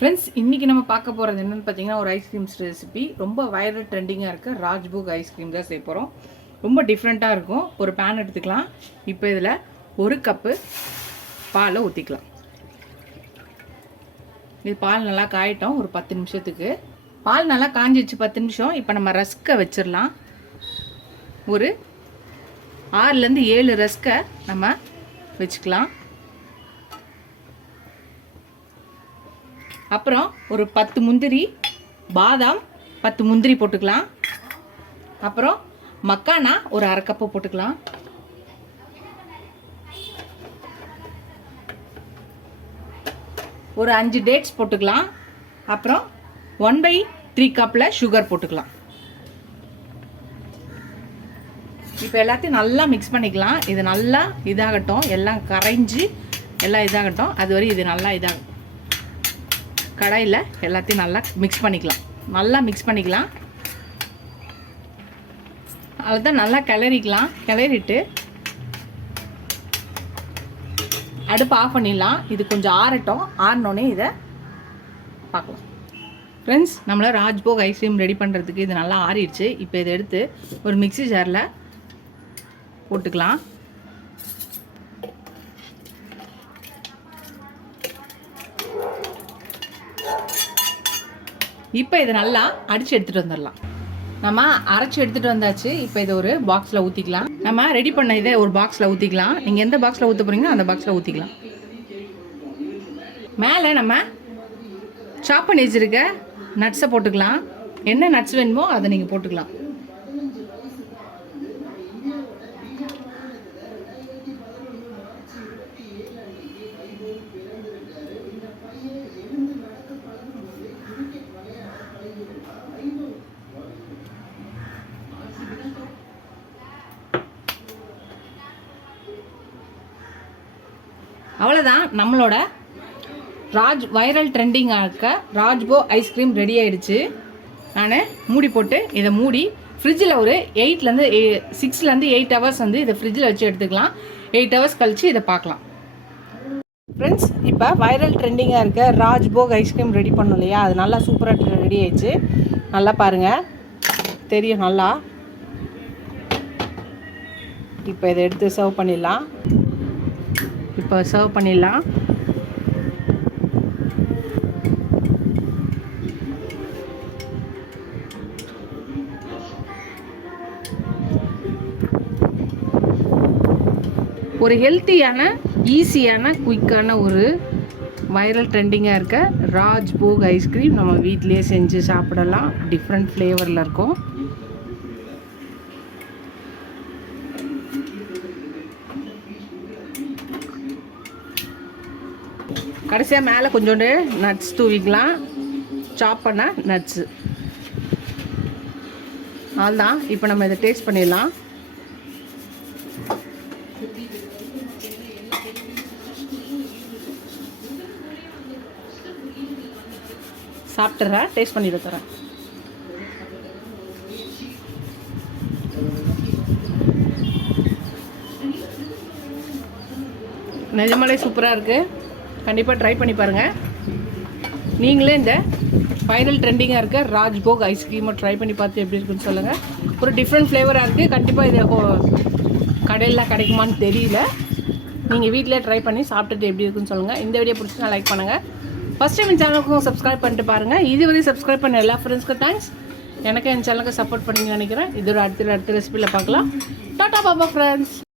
Friends, இன்றைக்கி நம்ம பார்க்க போகிறது என்னென்னு பார்த்தீங்கன்னா, ஒரு ஐஸ்கிரீம்ஸ் ரெசிபி. ரொம்ப வைரல் ட்ரெண்டிங்காக இருக்க ராஜ்போக் ஐஸ்கிரீம் தான் செய்ய போகிறோம். ரொம்ப டிஃப்ரெண்ட்டாக இருக்கும். ஒரு பேன் எடுத்துக்கலாம். இப்போ இதில் 1 கப்பு பாலை ஊற்றிக்கலாம். இது பால் நல்லா காயட்டும். ஒரு 10 நிமிஷத்துக்கு பால் நல்லா காஞ்சிச்சு. 10 நிமிஷம். இப்போ நம்ம ரஸ்கை வச்சிடலாம். ஒரு 6லேருந்து 7 ரஸ்கை நம்ம வச்சுக்கலாம். அப்புறம் ஒரு 10 முந்திரி, பாதாம் 10 முந்திரி போட்டுக்கலாம். அப்புறம் மக்கானா ஒரு 1/2 கப்பு போட்டுக்கலாம். ஒரு 5 டேட்ஸ் போட்டுக்கலாம். அப்புறம் 1/3 கப்பில் சுகர் போட்டுக்கலாம். இப்போ எல்லாத்தையும் நல்லா மிக்ஸ் பண்ணிக்கலாம். இது நல்லா இதாகட்டும், எல்லாம் கரைஞ்சி எல்லாம் இதாகட்டும். அது வரை இது நல்லா இதாகும். கடாயில் எல்லாத்தையும் நல்லா மிக்ஸ் பண்ணிக்கலாம். அதுதான் நல்லா கிளறிக்கலாம். கிளறிட்டு அடுப்பு ஆஃப் பண்ணிடலாம். இது கொஞ்சம் ஆறட்டும். ஆறினோடனே இதை பார்க்கலாம். ஃப்ரெண்ட்ஸ், நம்மளை ராஜ்போக் ஐஸ்கிரீம் ரெடி பண்ணுறதுக்கு இது நல்லா ஆறிடுச்சு. இப்போ இதை எடுத்து ஒரு மிக்ஸி ஜாரில் போட்டுக்கலாம். இப்போ இதை நல்லா அடித்து எடுத்துகிட்டு வந்துடலாம். நம்ம அரைச்சி எடுத்துகிட்டு வந்தாச்சு. இப்போ இதை ஒரு பாக்ஸில் ஊற்றிக்கலாம். நம்ம ரெடி பண்ண இதை ஒரு பாக்ஸில் ஊற்றிக்கலாம். நீங்கள் எந்த பாக்ஸில் ஊற்ற போகிறீங்களோ அந்த பாக்ஸில் ஊற்றிக்கலாம். மேலே நம்ம சாப் பண்ணி வச்சுருக்க நட்ஸை போட்டுக்கலாம். என்ன நட்ஸ் வேணுமோ அதை நீங்கள் போட்டுக்கலாம். அவ்வளோதான், நம்மளோட வைரல் ட்ரெண்டிங்காக இருக்க ராஜ்போக் ஐஸ்கிரீம் ரெடி ஆகிடுச்சு. நான் மூடி போட்டு இதை மூடி ஃப்ரிட்ஜில் ஒரு 6லேருந்து 8 ஹவர்ஸ் இதை ஃப்ரிட்ஜில் வச்சு எடுத்துக்கலாம். 8 ஹவர்ஸ் கழித்து இதை பார்க்கலாம். ஃப்ரெண்ட்ஸ், இப்போ வைரல் ட்ரெண்டிங்காக இருக்க ராஜ்போக் ஐஸ்கிரீம் ரெடி பண்ணோம் இல்லையா, அது நல்லா சூப்பராக ரெடி ஆயிடுச்சு. நல்லா பாருங்கள், தெரியும் நல்லா. இப்போ இதை எடுத்து சர்வ் பண்ணிடலாம். ஒரு ஹெல்த்தியான, ஈஸியான, குயிக்கான ஒரு வைரல் ட்ரெண்டிங்காக இருக்க ராஜ்போக் ஐஸ்கிரீம் நம்ம வீட்டிலேயே செஞ்சு சாப்பிடலாம். டிஃப்ரெண்ட் ஃப்ளேவரில் இருக்கும். கடைசியாக மேலே கொஞ்சோண்டு நட்ஸ் தூவிக்கலாம். சாப் பண்ண நட்ஸு. அதுதான். இப்போ நம்ம இதை டேஸ்ட் பண்ணிடலாம். சாப்பிட்டுறேன், டேஸ்ட் பண்ணிட்டு தரேன். நிஜமாலே சூப்பராக இருக்குது. கண்டிப்பாக ட்ரை பண்ணி பாருங்கள். நீங்களே இந்த வைரல் ட்ரெண்டிங்காக இருக்க ராஜ்போக் ஐஸ்கிரீமை ட்ரை பண்ணி பார்த்து எப்படி இருக்குன்னு சொல்லுங்கள். ஒரு டிஃப்ரெண்ட் ஃப்ளேவராக இருக்குது. கண்டிப்பாக இது கடையில் கிடைக்குமான்னு தெரியல. நீங்கள் வீட்டிலே ட்ரை பண்ணி சாப்பிட்டுட்டு எப்படி இருக்குன்னு சொல்லுங்கள். இந்த வீடியோ பிடிச்சினா லைக் பண்ணுங்கள். ஃபஸ்ட் டைம் என் சேனலுக்கும் சப்ஸ்கிரைப் பண்ணிட்டு பாருங்கள். இதுவரை சப்ஸ்கிரைப் பண்ண எல்லா ஃப்ரெண்ட்ஸ்க்கும் தேங்க்ஸ். எனக்கு என் சேனலுக்கு சப்போர்ட் பண்ணிங்கன்னு நினைக்கிறேன். இது ஒரு அடுத்த ரெசிபியில் பார்க்கலாம். டாடா பாபா ஃப்ரெண்ட்ஸ்.